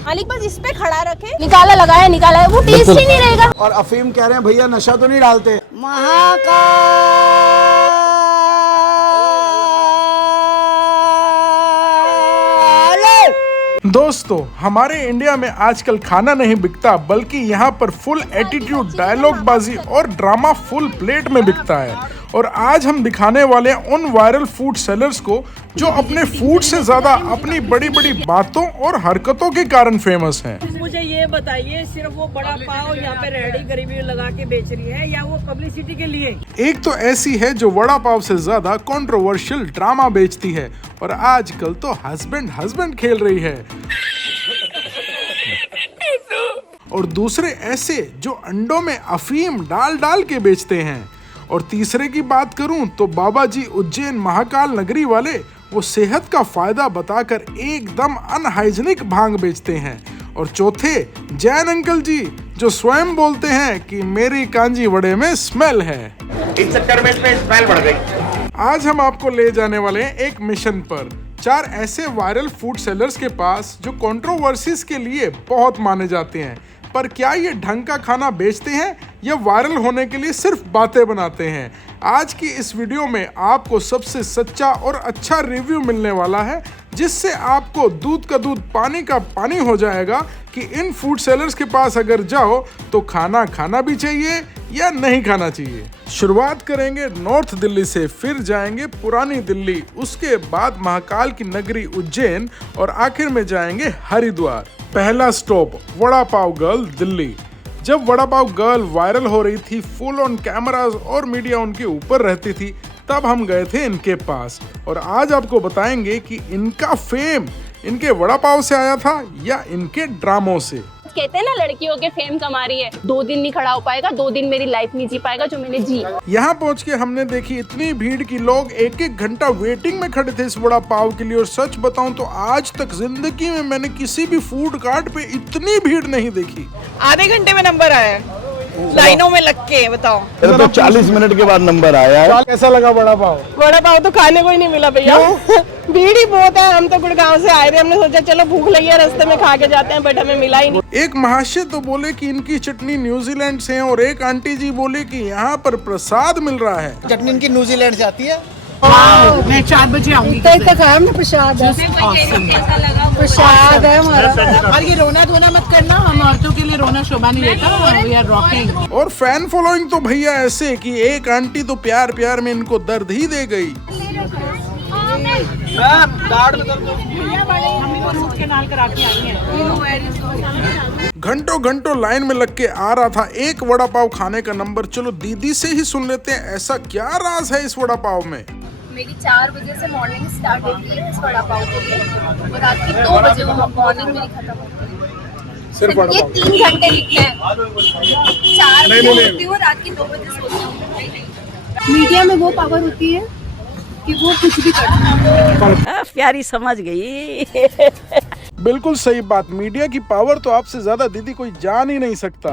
मालिक बस इस पे खड़ा रखे, निकाला लगाया निकाला है, वो टेस्ट ही नहीं रहेगा। और अफीम कह रहे हैं भैया नशा तो नहीं डालते। दोस्तों, हमारे इंडिया में आजकल खाना नहीं बिकता, बल्कि यहाँ पर फुल एटीट्यूड, डायलॉग बाजी और ड्रामा फुल प्लेट में बिकता है। और आज हम दिखाने वाले हैं उन वायरल फूड सेलर्स को जो अपने फूड से ज्यादा अपनी बड़ी बड़ी बातों और हरकतों के कारण फेमस हैं। मुझे ये बताइए, सिर्फ वो बड़ा पाव यहाँ पे रेडी गरीबी लगा के बेच रही है या वो पब्लिसिटी के लिए? एक तो ऐसी है जो वड़ा पाव से ज्यादा कंट्रोवर्शियल ड्रामा बेचती है और आजकल तो हस्बैंड खेल रही है। और दूसरे ऐसे जो अंडों में अफीम डाल के बेचते हैं। और तीसरे की बात करूं तो बाबा जी उज्जैन महाकाल नगरी वाले वो सेहत का फायदा बताकर एकदम अनहाइजीनिक भांग बेचते हैं। और चौथे जैन अंकल जी जो स्वयं बोलते हैं कि मेरी कांजी वड़े में स्मेल है। इस चक्कर में इसमें स्मेल बढ़ गई। आज हम आपको ले जाने वाले हैं एक मिशन पर, 4 ऐसे वायरल फूड सेलर्स के पास जो कंट्रोवर्सीज के लिए बहुत माने जाते हैं। पर क्या ये ढंग का खाना बेचते हैं या वायरल होने के लिए सिर्फ बातें बनाते हैं? आज की इस वीडियो में आपको सबसे सच्चा और अच्छा रिव्यू मिलने वाला है, जिससे आपको दूध का दूध पानी का पानी हो जाएगा कि इन फूड सेलर्स के पास अगर जाओ तो खाना भी चाहिए या नहीं खाना चाहिए। शुरुआत करेंगे नॉर्थ दिल्ली से, फिर जाएंगे पुरानी दिल्ली, उसके बाद महाकाल की नगरी उज्जैन और आखिर में जाएंगे हरिद्वार। पहला स्टॉप वड़ा पाव गर्ल दिल्ली। जब वड़ा पाव गर्ल वायरल हो रही थी, फुल ऑन कैमरास और मीडिया उनके ऊपर रहती थी, तब हम गए थे इनके पास और आज आपको बताएंगे कि इनका फेम इनके वड़ा पाव से आया था या इनके ड्रामों से। कहते हैं ना, लड़कियों के फेम कमा रही है, 2 दिन नहीं खड़ा हो पाएगा, 2 दिन मेरी लाइफ नहीं जी पाएगा जो मैंने जी। यहाँ पहुँच के हमने देखी इतनी भीड़ की लोग 1-1 घंटा वेटिंग में खड़े थे इस वड़ा पाव के लिए। और सच बताऊं तो आज तक जिंदगी में मैंने किसी भी फूड कार्ट पे इतनी भीड़ नहीं देखी। आधे घंटे में नंबर आया है लाइनों में लग के, बताओ। तो 40 मिनट के बाद नंबर आया है। कैसा लगा वड़ा पाव? बड़ा पाव तो खाने को ही नहीं मिला भैया। भीड़ ही बहुत है। हम तो गुड़गांव से आए थे, हमने सोचा चलो भूख लगी है रास्ते में खा के जाते हैं, बट हमें मिला ही नहीं। एक महाशय तो बोले कि इनकी चटनी न्यूजीलैंड से है और एक आंटी जी बोले कि यहाँ पर प्रसाद मिल रहा है। चटनी इनकी न्यूजीलैंड से आती है। मैं 4 बजे आऊंगी। प्रसाद है हमारा। और ये रोना धोना मत करना, हम औरतों के लिए रोना शोभा नहीं देता। We are rocking. और फैन फॉलोइंग तो भैया ऐसे कि एक आंटी तो प्यार में इनको दर्द ही दे गई। घंटों लाइन में लग के आ रहा था एक वड़ा पाव खाने का नंबर। चलो दीदी से ही सुन लेते हैं, ऐसा क्या राज है इस वड़ा पाव में? मेरी 4 बजे से मॉर्निंग स्टार्ट होती है इस वड़ा पाव के लिए और रात की 2 बजे मॉर्निंग मेरी खत्म होती है। सिर्फ वड़ा ये पाव 3 घंटे लिखते हैं। 4 बजे उठती हूँ, रात की 2 बजे सोती हूँ। मीडिया में वो पावर होती है कि वो कुछ भी करता है। प्यारी समझ गई। बिल्कुल सही बात। मीडिया की पावर तो आपसे ज्यादा दीदी कोई जान ही नहीं सकता।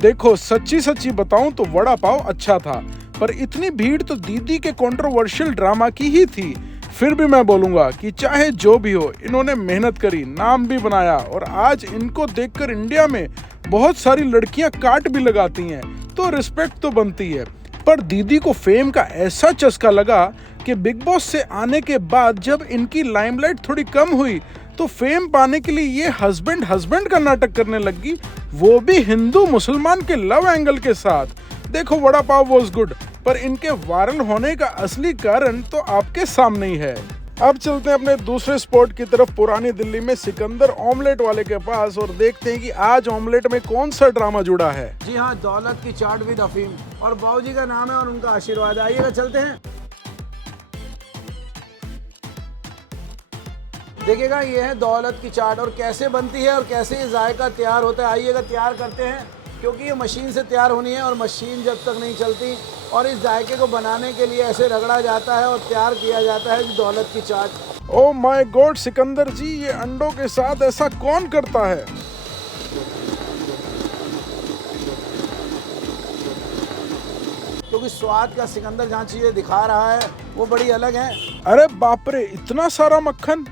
देखो सच्ची बताऊं तो वड़ा पाव अच्छा था, पर इतनी भीड़ तो दीदी के कंट्रोवर्शियल ड्रामा की ही थी। फिर भी मैं बोलूंगा कि चाहे जो भी हो, इन्होंने मेहनत करी, नाम भी बनाया और आज इनको देखकर इंडिया में बहुत सारी लड़कियां काट भी लगाती हैं, तो रिस्पेक्ट तो बनती है। पर दीदी को फेम का ऐसा चस्का लगा कि बिग बॉस से आने के बाद जब इनकी लाइमलाइट थोड़ी कम हुई तो फेम पाने के लिए ये हस्बैंड का नाटक करने लगी, वो भी हिंदू मुसलमान के लव एंगल के साथ। देखो वड़ा पाव वाज गुड, पर इनके वायरल होने का असली कारण तो आपके सामने ही है। अब चलते हैं अपने दूसरे स्पॉट की तरफ, पुरानी दिल्ली में सिकंदर ऑमलेट वाले के पास और देखते हैं कि आज ऑमलेट में कौन सा ड्रामा जुड़ा है। जी हाँ, दौलत की चाट विद अफीम और बाबूजी का नाम है और उनका आशीर्वाद। आइएगा चलते हैं। देखिएगा ये है दौलत की चाट और कैसे बनती है और कैसे ये जायका तैयार होता है। आइएगा तैयार करते हैं, क्योंकि ये मशीन से तैयार होनी है और मशीन जब तक नहीं चलती और इस जायके को बनाने के लिए ऐसे रगड़ा जाता है और तैयार किया जाता है दौलत की चाट। ओह माय गॉड सिकंदर जी, ये अंडों के साथ ऐसा कौन करता है? क्योंकि स्वाद का सिकंदर जहाँ चीजें दिखा रहा है वो बड़ी अलग है। अरे बाप रे, इतना सारा मक्खन!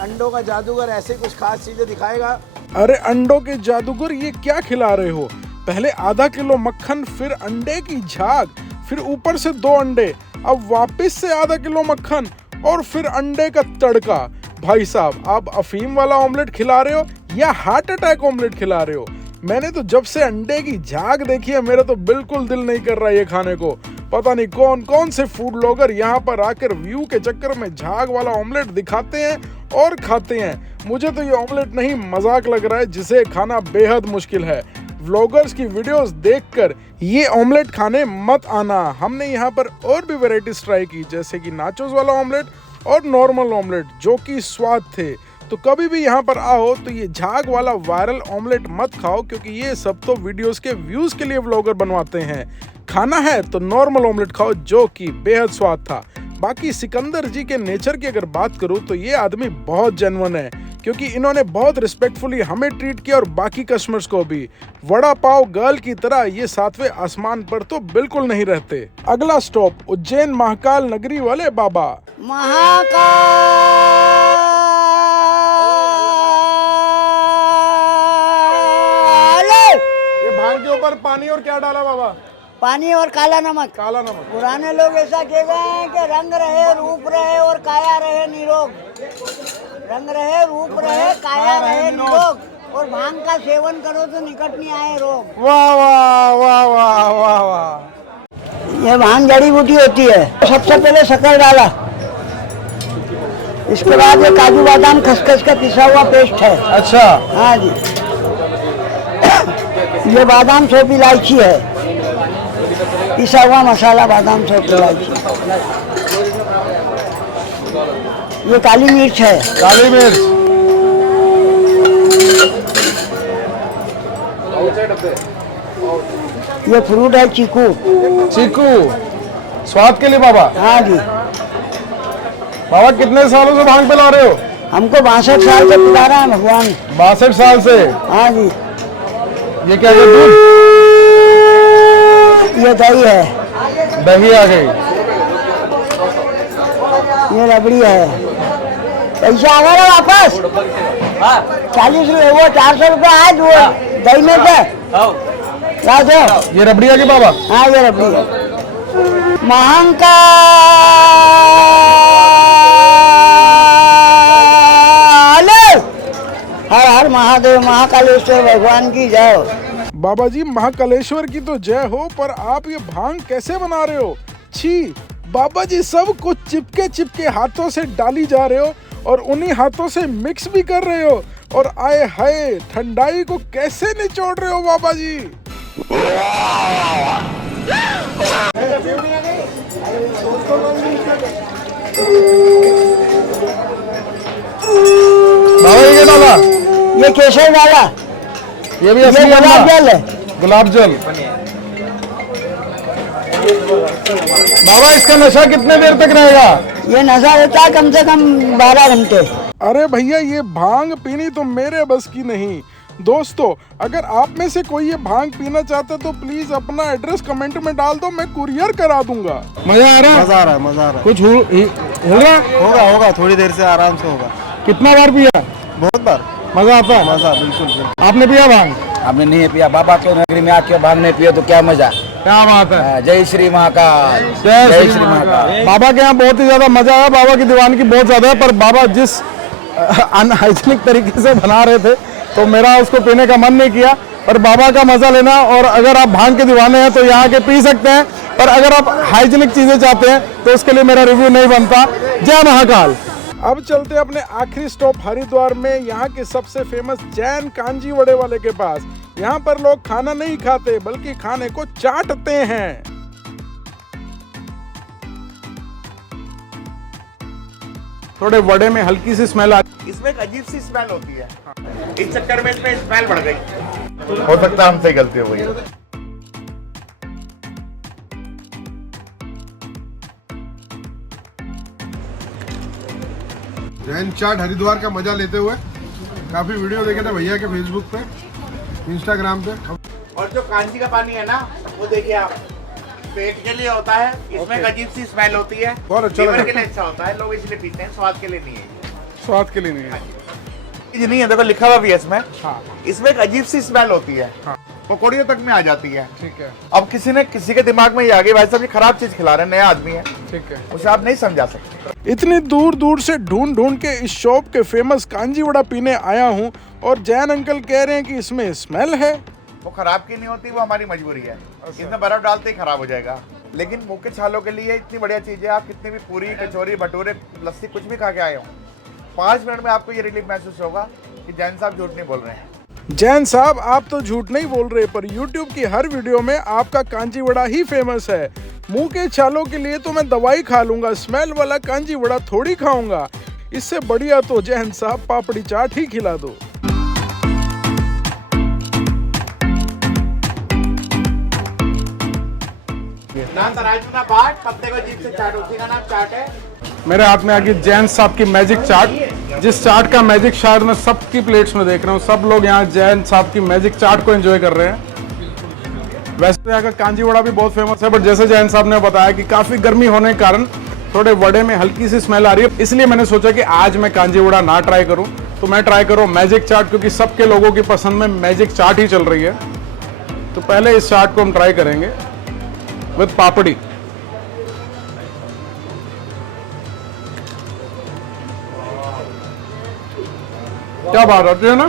अंडों का जादूगर ऐसे कुछ खास चीजें दिखाएगा। अरे अंडों के जादूगर, ये क्या खिला रहे हो? पहले आधा किलो मक्खन, फिर अंडे की झाग, फिर ऊपर से 2 अंडे, अब वापस से आधा किलो मक्खन और फिर अंडे का तड़का। भाई साहब, आप अफीम वाला ऑमलेट खिला रहे हो या हार्ट अटैक ऑमलेट खिला रहे हो? मैंने तो जब से अंडे की झाग देखी है, मेरा तो बिल्कुल दिल नहीं कर रहा ये खाने को। पता नहीं कौन कौन से फूड ब्लॉगर यहाँ पर आकर व्यू के चक्कर में झाग वाला ऑमलेट दिखाते हैं और खाते हैं। मुझे तो ये ऑमलेट नहीं, मजाक लग रहा है, जिसे खाना बेहद मुश्किल है। व्लॉगर्स की वीडियोस देखकर ये ऑमलेट खाने मत आना। हमने यहाँ पर और भी वैरायटीज ट्राई की, जैसे कि नाचोस वाला ऑमलेट और नॉर्मल ऑमलेट, जो कि स्वाद थे। तो कभी भी यहाँ पर आओ तो ये झाग वाला वायरल ऑमलेट मत खाओ, क्योंकि ये सब तो वीडियोस के व्यूज के लिए व्लॉगर बनवाते हैं। खाना है तो नॉर्मल ऑमलेट खाओ, जो कि बेहद स्वाद था। बाकी सिकंदर जी के नेचर की अगर बात करूं तो ये आदमी बहुत जेन्युइन है, क्योंकि इन्होंने बहुत रिस्पेक्टफुली हमें ट्रीट किया और बाकी कस्टमर्स को भी। वड़ा पाव गर्ल की तरह ये 7वें आसमान पर तो बिल्कुल नहीं रहते। अगला स्टॉप उज्जैन महाकाल नगरी वाले बाबा। ये भांग के ऊपर पानी और क्या डाला बाबा? पानी और काला नमक। काला नमक। पुराने लोग ऐसा कह गए हैं कि रंग रहे, रूप रहे और काया रहे निरोग। रंग रहे, रूप रहे, काया रहे निरोग, और भांग का सेवन करो तो निकट नहीं आए रोग। वाह वाह वाह वाह वाह वाह। ये भांग जड़ी बूटी होती है। सबसे पहले शक्कर डाला, इसके बाद ये काजू बादाम खसखस का पिसा हुआ पेस्ट है। अच्छा। हाँ जी। ये बादाम सौंफ इलायची है, पिसा हुआ मसाला बादाम सौंफ इलायची। ये काली मिर्च है। काली मिर्च। ये फ्रूट है चीकू। चीकू स्वाद के लिए बाबा। हाँ जी। बाबा कितने सालों से भांग पिला रहे हो? हमको 62 साल से पिला रहा है भगवान। 62 साल से? हाँ जी। ये क्या है? दूध? ये दही है। दही आ गई। ये रबड़ी है। पैसा आ गया ना वापस? 40 रुपये, वो 400 रुपये आज वो दही में से ला दो। ये रबड़ी आ गई बाबा? हाँ ये रबड़ी है। महाकाल हर हर महादेव, महाकालेश्वर भगवान की जय हो। बाबा जी महाकालेश्वर की तो जय हो, पर आप ये भांग कैसे बना रहे हो? छी बाबा जी, सब कुछ चिपके चिपके हाथों से डाली जा रहे हो और उन्हीं हाथों से मिक्स भी कर रहे हो, और आए हाय ठंडाई को कैसे निचोड़ रहे हो बाबा जी? बाबा ये क्या डाला? ये केसर डाला। ये भी ये असली गुलाब जल है। गुलाब जल। बाबा इसका नशा कितने देर तक रहेगा? ये नशा रहता है कम से कम 12 घंटे। अरे भैया, ये भांग पीनी तो मेरे बस की नहीं। दोस्तों, अगर आप में से कोई ये भांग पीना चाहता तो प्लीज अपना एड्रेस कमेंट में डाल दो, मैं कुरियर करा दूंगा। मजा आ रहा है? मजा आ रहा है, मजा आ रहा है। कुछ हो रहा? होगा होगा, थोड़ी देर से आराम से होगा। कितना बार पिया? बहुत बार। मजा आता है? मजा बिल्कुल। आपने पिया भांग? हमने नहीं पिया। बाबा के नगरी में आके भांग नहीं पिया तो क्या मजा। क्या बात है। जय श्री महाकाल। जय श्री महाकाल। बाबा के यहाँ बहुत ही ज्यादा मजा आया। बाबा की दीवानगी बहुत ज्यादा है, पर बाबा जिस अनहाइजीनिक तरीके से बना रहे थे तो मेरा उसको पीने का मन नहीं किया। पर बाबा का मजा लेना, और अगर आप भांग के दीवाने हैं तो यहाँ के पी सकते हैं, पर अगर आप हाइजीनिक चीजें चाहते हैं तो उसके लिए मेरा रिव्यू नहीं बनता। जय महाकाल। अब चलते हैं अपने आखिरी स्टॉप हरिद्वार में, यहाँ के सबसे फेमस जैन कांजी वड़े वाले के पास। यहाँ पर लोग खाना नहीं खाते बल्कि खाने को चाटते हैं। थोड़े वड़े में हल्की सी स्मेल आ, इसमें एक अजीब सी स्मेल होती है। इस चक्कर में इसमें स्मेल बढ़ गई। हो सकता है हमसे गलती हो गई। जैन चाट हरिद्वार का मजा लेते हुए काफी वीडियो देखे थे भैया के फेसबुक पे, इंस्टाग्राम पे। और जो कांजी का पानी है ना, वो देखिए आप, पेट के लिए होता है। इसमें एक अजीब सी स्मेल होती है। बहुत अच्छा लीवर लगा। के लिए अच्छा होता है, लोग इसलिए पीते हैं, स्वाद के लिए नहीं है। स्वाद के लिए नहीं है। ये नहीं है, देखो लिखा हुआ भी है इसमें। हाँ इसमें एक अजीब सी स्मेल होती है, हाँ पकौड़ियों तक में आ जाती है। ठीक है अब किसी के दिमाग में ये आ गई भाई साहब ये खराब चीज खिला रहे हैं, नया आदमी है, ठीक है। उसे आप नहीं समझा सकते। इतनी दूर दूर से ढूंढ ढूंढ के इस शॉप के फेमस कांजी वड़ा पीने आया हूँ और जैन अंकल कह रहे हैं कि इसमें स्मेल है। वो खराब की नहीं होती, वो हमारी मजबूरी है। इसमें बर्फ डालते ही खराब हो जाएगा। लेकिन मुंह के छालों के लिए इतनी बढ़िया चीज है, आप कितनी भी पूरी कचौरी भटूरे लस्सी कुछ भी खा के आए हो, 5 मिनट में आपको ये रिलीफ महसूस होगा कि जैन साहब झूठ नहीं बोल रहे हैं। जैन साहब आप तो झूठ नहीं बोल रहे, पर YouTube की हर वीडियो में आपका कांजी वड़ा ही फेमस है। मुंह के छालों के लिए तो मैं दवाई खा लूंगा, स्मेल वाला कांजी वड़ा थोड़ी खाऊंगा। इससे बढ़िया तो जैन साहब पापड़ी चाट ही खिला दो। ना तराजू ना बाट, पत्ते को जीभ से चाट, उसी का नाम चाट है। मेरे हाथ में आ गई जैन साहब की मैजिक चाट, जिस चाट का मैजिक शायद मैं सबकी प्लेट्स में देख रहा हूँ। सब लोग यहाँ जैन साहब की मैजिक चाट को एंजॉय कर रहे हैं। वैसे तो यहाँ का कांजी वड़ा भी बहुत फेमस है, बट जैसे जैन साहब ने बताया कि काफ़ी गर्मी होने के कारण थोड़े वड़े में हल्की सी स्मेल आ रही है, इसलिए मैंने सोचा कि आज मैं कांजी वड़ा ना ट्राई करूँ, तो मैं ट्राई करूँ मैजिक चाट, क्योंकि सबके लोगों की पसंद में मैजिक चाट ही चल रही है। तो पहले इस चाट को हम ट्राई करेंगे विद पापड़ी। क्या बात आती है ना,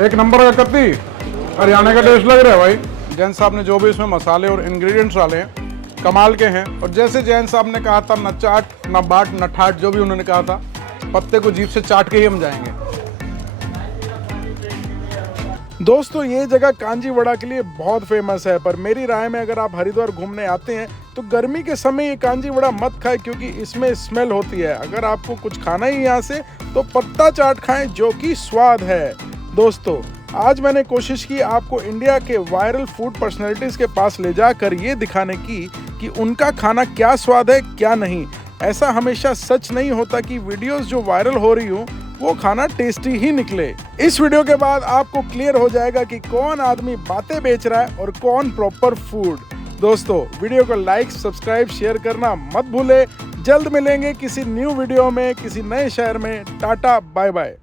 एक नंबर का कत्ती, हरियाणा का टेस्ट लग रहा है भाई। जैन साहब ने जो भी इसमें मसाले और इंग्रेडिएंट्स डाले हैं कमाल के हैं। और जैसे जैन साहब ने कहा था, न चाट न बाट न ठाट, जो भी उन्होंने कहा था, पत्ते को जीभ से चाट के ही हम जाएंगे। दोस्तों ये जगह कांजी वड़ा के लिए बहुत फेमस है, पर मेरी राय में अगर आप हरिद्वार घूमने आते हैं तो गर्मी के समय ये कांजी वड़ा मत खाएं, क्योंकि इसमें स्मेल होती है। अगर आपको कुछ खाना ही यहाँ से तो पत्ता चाट खाएं, जो कि स्वाद है। दोस्तों आज मैंने कोशिश की आपको इंडिया के वायरल फूड पर्सनैलिटीज के पास ले जाकर ये दिखाने की कि उनका खाना क्या स्वाद है क्या नहीं। ऐसा हमेशा सच नहीं होता कि वीडियोस जो वायरल हो रही हो वो खाना टेस्टी ही निकले। इस वीडियो के बाद आपको क्लियर हो जाएगा कि कौन आदमी बातें बेच रहा है और कौन प्रॉपर फूड। दोस्तों वीडियो को लाइक सब्सक्राइब शेयर करना मत भूले। जल्द मिलेंगे किसी न्यू वीडियो में किसी नए शहर में। Tata bye bye.